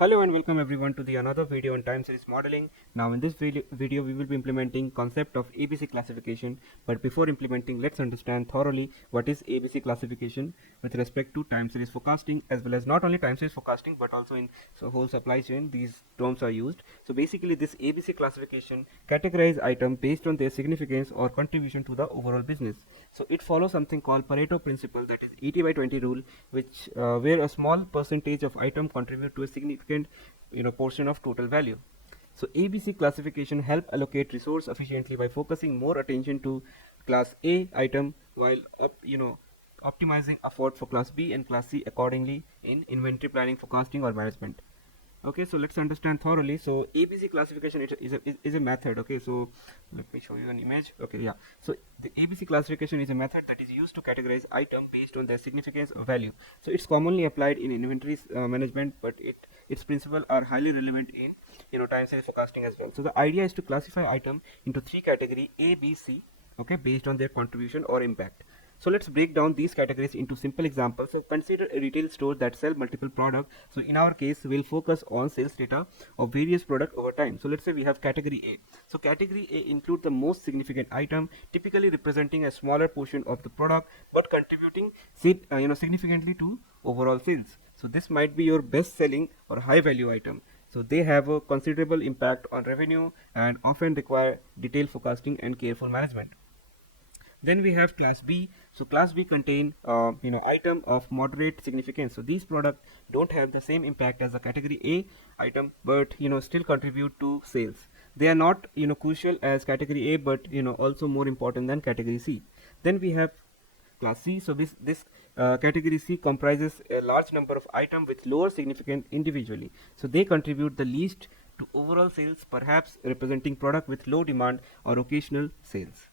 Hello and welcome everyone to the another video on time series modeling. Now in this video we will be implementing concept of ABC classification, but before implementing let's understand thoroughly what is ABC classification with respect to time series forecasting, as well as not only time series forecasting but also in whole supply chain these terms are used. So basically this ABC classification categorize item based on their significance or contribution to the overall business. So it follows something called Pareto Principle, that is 80 by 20 rule, which where a small percentage of item contribute to a significant portion of total value. So ABC classification help allocate resource efficiently by focusing more attention to class A item while optimizing effort for class B and class C accordingly in inventory planning, forecasting or management. Okay, so let's understand thoroughly. So ABC classification is a method. Okay, so let me show you an image. Okay, yeah, so the ABC classification is a method that is used to categorize item based on their significance or value. So it's commonly applied in inventory management, but its principles are highly relevant in time series forecasting as well. So the idea is to classify item into three category A, B, C, okay, based on their contribution or impact. So let's break down these categories into simple examples. So consider a retail store that sell multiple products. So in our case, we'll focus on sales data of various products over time. So let's say we have category A. So category A include the most significant item, typically representing a smaller portion of the product, but contributing significantly to overall sales. So this might be your best selling or high value item. So they have a considerable impact on revenue and often require detailed forecasting and careful management. Then we have class B. So class B contain item of moderate significance. So these products don't have the same impact as the category A item, but still contribute to sales. They are not crucial as category A, but also more important than category C. Then we have class C. So this category C comprises a large number of items with lower significance individually. So they contribute the least to overall sales, perhaps representing product with low demand or occasional sales.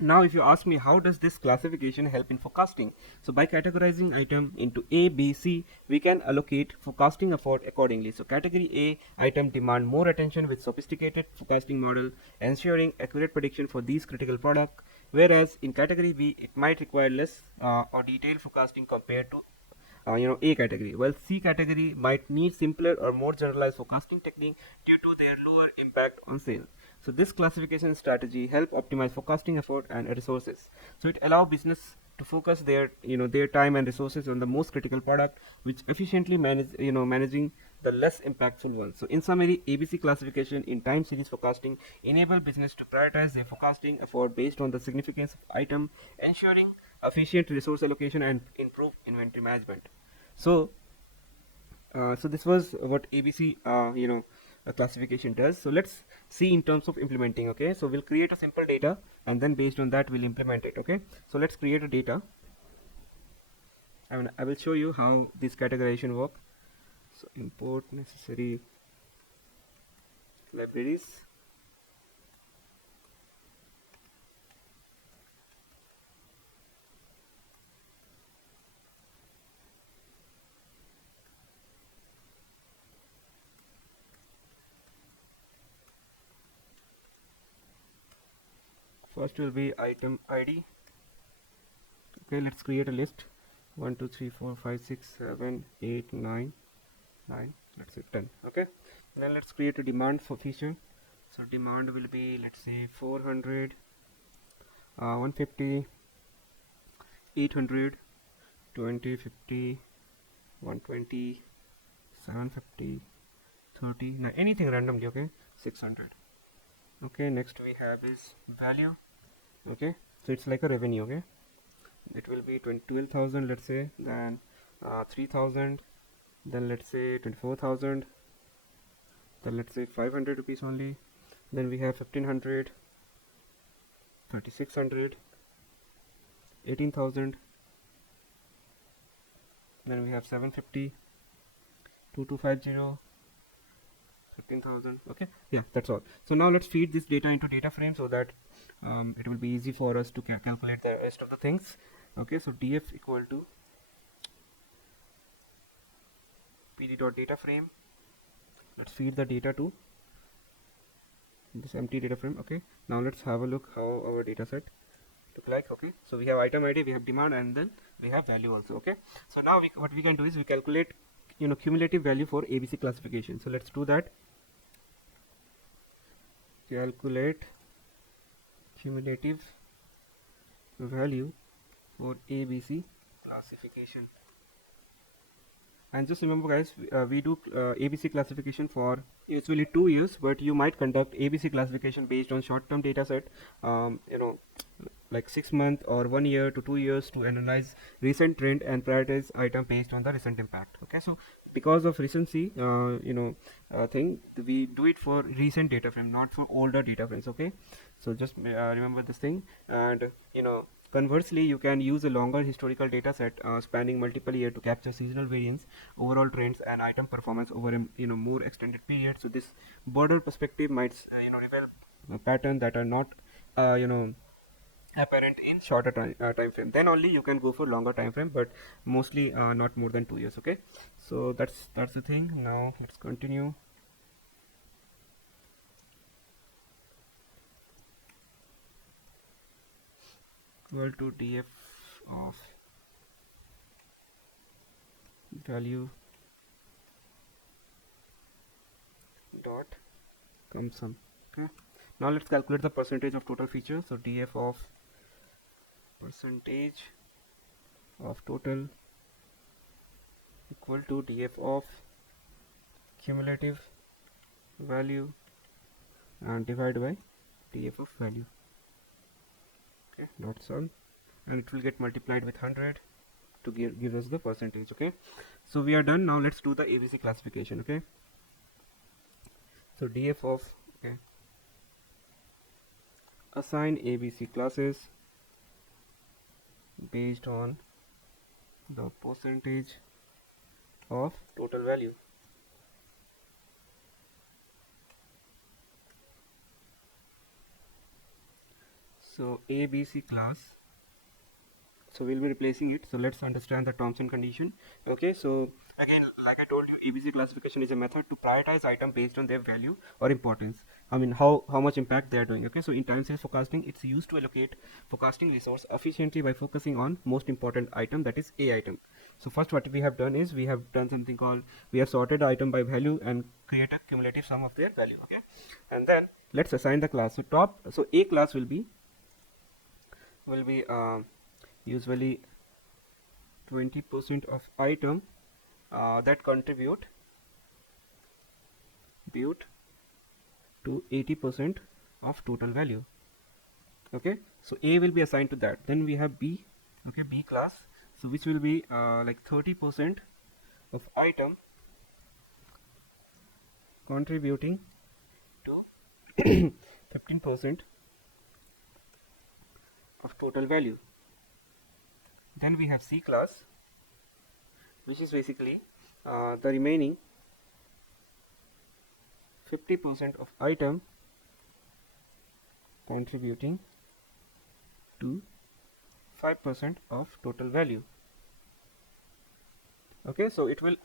Now if you ask me how does this classification help in forecasting, so by categorizing item into A, B, C, we can allocate forecasting effort accordingly. So category A item demand more attention with sophisticated forecasting model ensuring accurate prediction for these critical products, whereas in category B it might require less or detailed forecasting compared to A category, while C category might need simpler or more generalized forecasting technique due to their lower impact on sales. So this classification strategy help optimize forecasting effort and resources. So it allow business to focus their time and resources on the most critical product, which efficiently managing the less impactful ones. So in summary, ABC classification in time series forecasting enable business to prioritize their forecasting effort based on the significance of item, ensuring efficient resource allocation and improve inventory management. So this was what ABC classification does. So let's see in terms of implementing. Okay, so we'll create a simple data and then based on that we'll implement it. Okay, so let's create a data. I will show you how this categorization work. So import necessary libraries. First will be item ID. Okay, let's create a list. 1 2 3 4 5 6 7 8 9 9, let's say 10. Okay, and then let's create a demand for feature. So demand will be, let's say, 400, 150, 800, 20, 50, 120, 750, 30, now anything randomly. Okay, 600. Okay, next we have is value. Okay, so it's like a revenue. Okay, it will be 12,000, let's say, then 3,000, then let's say 24,000, then let's say 500 rupees only, then we have 1,500, 3,600, 18,000, then we have 750, 2250, 15,000. Okay, yeah, that's all. So now let's feed this data into data frame so that it will be easy for us to calculate the rest of the things. Okay, so df equal to pd.data frame. Let's feed the data to this empty data frame. Okay, now let's have a look how our data set look like. Okay, so we have item ID, we have demand, and then we have value also. Okay, so now what we can do is we calculate cumulative value for ABC classification. So let's do that. Calculate cumulative value for ABC classification. And just remember guys, we do ABC classification for usually 2 years, but you might conduct ABC classification based on short-term data set, like 6 months or 1 year to 2 years, to analyze recent trend and prioritize item based on the recent impact. Okay, so because of recency thing, we do it for recent data frame, not for older data frames. Okay, so just remember this thing. And conversely, you can use a longer historical data set spanning multiple years to capture seasonal variance, overall trends, and item performance over a more extended period. So this broader perspective might reveal a pattern that are not apparent in shorter time frame. Then only you can go for longer time frame, but mostly not more than 2 years. Okay, so that's the thing. Now let's continue. Equal to df of value dot come sum. Okay, now let's calculate the percentage of total feature. So df of percentage of total equal to df of cumulative value and divide by df of value. Okay, dot sum, and it will get multiplied with 100 to give us the percentage. Okay, so we are done. Now let's do the ABC classification. Okay, so df of assign ABC classes based on the percentage of total value. So ABC class, so we'll be replacing it. So let's understand the terms and condition. Okay, so again, like I told you, ABC classification is a method to prioritize item based on their value or importance. I mean, how much impact they are doing. Okay, so in time series forecasting, it's used to allocate forecasting resource efficiently by focusing on most important item, that is A item. So first what we have done is we have done something called, we have sorted the item by value and create a cumulative sum of their value. Okay, and then let's assign the class. So A class will be usually 20% of item that contribute to 80% of total value. Okay, so A will be assigned to that. Then we have B. Okay, B class, so which will be like 30% of item contributing to 15% of total value. Then we have C class, which is basically the remaining 50% of item contributing to 5% of total value. Okay, so it will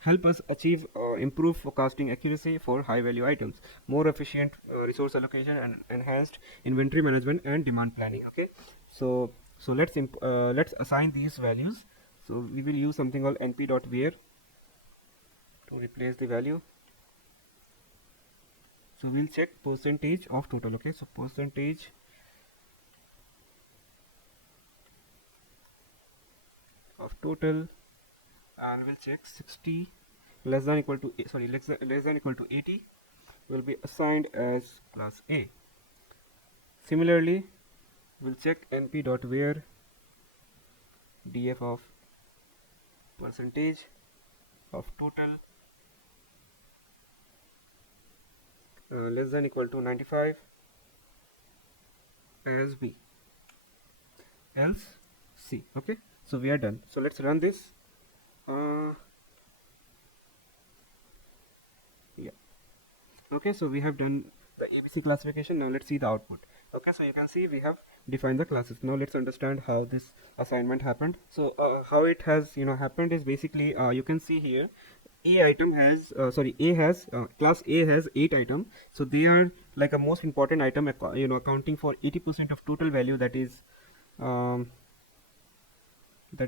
help us achieve improved forecasting accuracy for high value items, more efficient resource allocation, and enhanced inventory management and demand planning. Okay, so let's assign these values. So we will use something called np.where to replace the value. So we'll check percentage of total. Okay, so percentage of total, and we'll check 60 less than equal to less than equal to 80 will be assigned as class A. Similarly, we'll check np.where df of percentage of total less than equal to 95 as B, else C. Okay, so we are done. So let's run this. Yeah, okay, so we have done the ABC classification. Now let's see the output. Okay, so you can see we have defined the classes. Now let's understand how this assignment happened. So how it has happened is basically you can see here A item has class A has 8 items, so they are like a most important item, accounting for 80% of total value. That is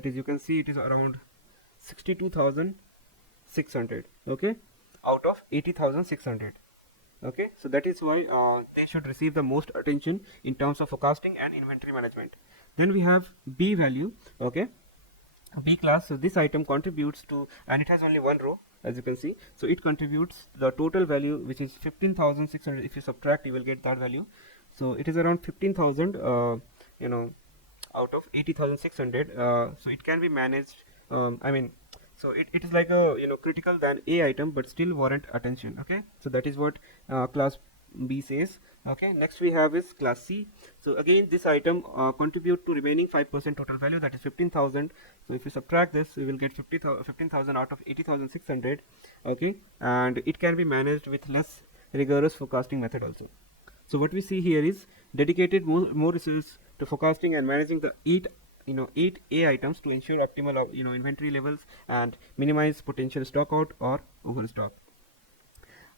you can see it is around 62,000 600. Okay, out of 80,600. Okay, so that is why they should receive the most attention in terms of forecasting and inventory management. Then we have B value. Okay, B class. So this item contributes to, and it has only one row, as you can see. So it contributes the total value, which is 15,600. If you subtract, you will get that value. So it is around 15,000, you know, out of 80,600. So it can be managed. I mean, so it is like a, critical than A item, but still warrant attention. Okay, so that is what class B says. Okay, next we have is class C. So again, this item contribute to remaining 5% total value, that is 15,000. So if you subtract this, we will get 15,000 out of 80,600. Okay, and it can be managed with less rigorous forecasting method also. So what we see here is dedicated more resources to forecasting and managing the eight A items to ensure optimal inventory levels and minimize potential stock out or overstock.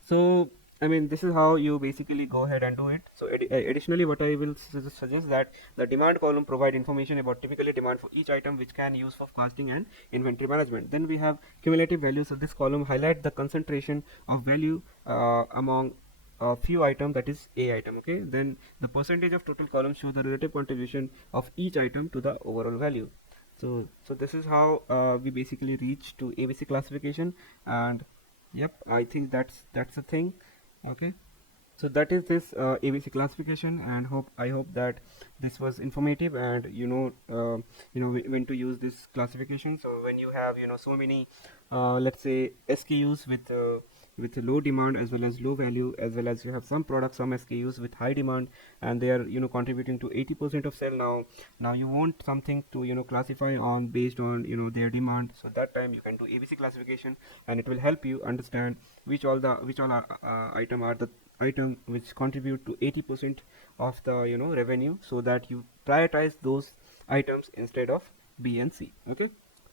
So I mean, this is how you basically go ahead and do it. So additionally, what I will suggest that the demand column provide information about typically demand for each item, which can use for forecasting and inventory management. Then we have cumulative value. So this column highlight the concentration of value among a few item, that is A item. Okay, then the percentage of total column show the relative contribution of each item to the overall value. So this is how we basically reach to ABC classification. And yep, I think that's the thing. Okay, so that is this ABC classification, and I hope that this was informative, and when to use this classification. So when you have so many let's say SKUs with low demand as well as low value, as well as you have some products, some SKUs with high demand, and they are contributing to 80% of sale. Now you want something to classify on based on their demand. So that time you can do ABC classification, and it will help you understand which all item are the item which contribute to 80% of the revenue, so that you prioritize those items instead of B and C. Okay,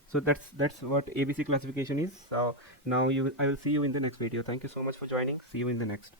so that's what ABC classification is. So now I will see you in the next video. Thank you so much for joining. See you in the next.